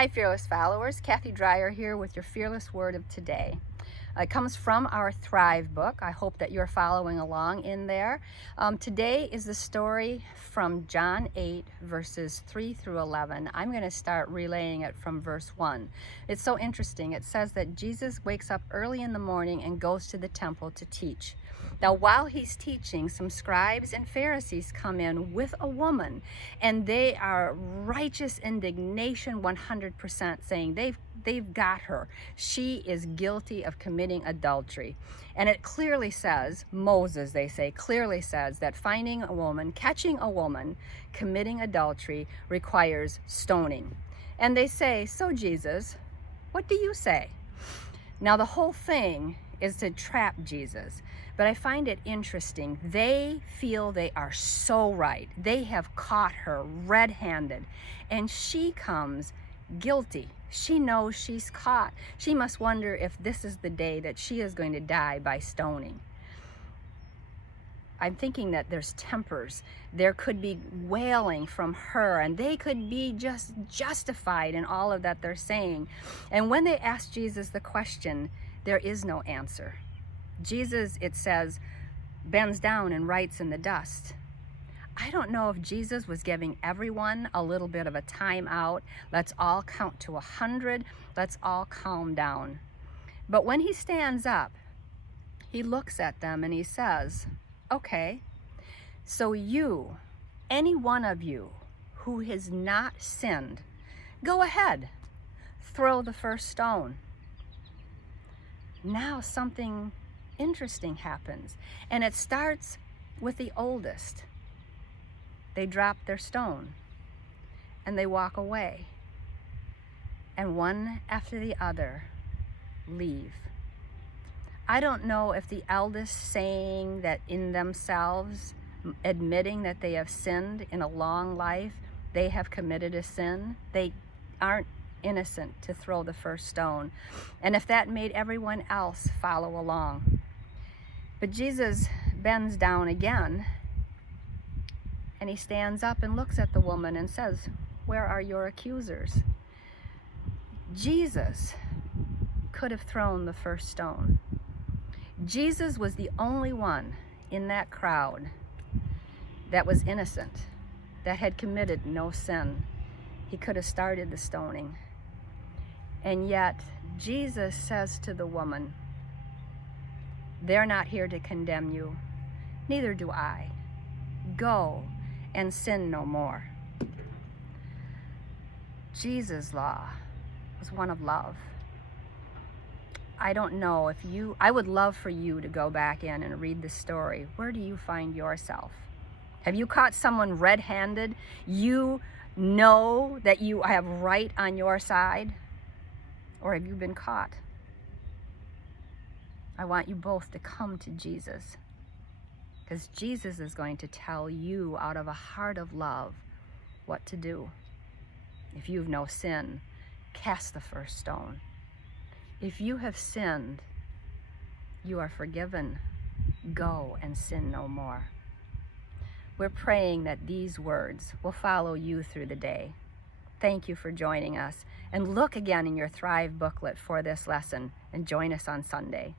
Hi, Fearless followers. Kathy Dreyer here with your Fearless Word of today. It comes from our Thrive book. I hope that you're following along in there. Today is the story from John 8, verses 3 through 11. I'm going to start relaying it from verse 1. It's so interesting. It says that Jesus wakes up early in the morning and goes to the temple to teach. Now, while he's teaching, some scribes and Pharisees come in with a woman, and they are righteous indignation 100%, saying they've got her. She is guilty of committing adultery. And it clearly says, Moses, they say, clearly says that finding a woman, catching a woman committing adultery requires stoning. And they say, so Jesus, what do you say? Now, the whole thing is to trap Jesus. But I find it interesting. They feel they are so right. They have caught her red-handed, and she comes guilty. She knows she's caught. She must wonder if this is the day that she is going to die by stoning. I'm thinking that there's tempers. There could be wailing from her, and they could be just justified in all of that they're saying. And when they ask Jesus the question, there is no answer. Jesus, it says, bends down and writes in the dust. I don't know if Jesus was giving everyone a little bit of a time out. Let's all count to 100. Let's all calm down. But when he stands up, he looks at them and he says, okay, so you, any one of you who has not sinned, go ahead, throw the first stone. Now something interesting happens, and it starts with the oldest. They drop their stone and they walk away, and one after the other leave. I don't know if the eldest saying that in themselves, admitting that they have sinned in a long life, they have committed a sin. They aren't innocent to throw the first stone, and if that made everyone else follow along. But Jesus bends down again, and he stands up and looks at the woman and says, where are your accusers? Jesus could have thrown the first stone. Jesus was the only one in that crowd that was innocent, that had committed no sin. He could have started the stoning. And yet, Jesus says to the woman, they're not here to condemn you, neither do I. Go and sin no more. Jesus' law was one of love. I don't know if I would love for you to go back in and read the story. Where do you find yourself? Have you caught someone red-handed? You know that you have right on your side? Or have you been caught? I want you both to come to Jesus, because Jesus is going to tell you out of a heart of love what to do. If you've no sin, cast the first stone. If you have sinned, you are forgiven. Go and sin no more. We're praying that these words will follow you through the day. Thank you for joining us, and look again in your Thrive booklet for this lesson, and join us on Sunday.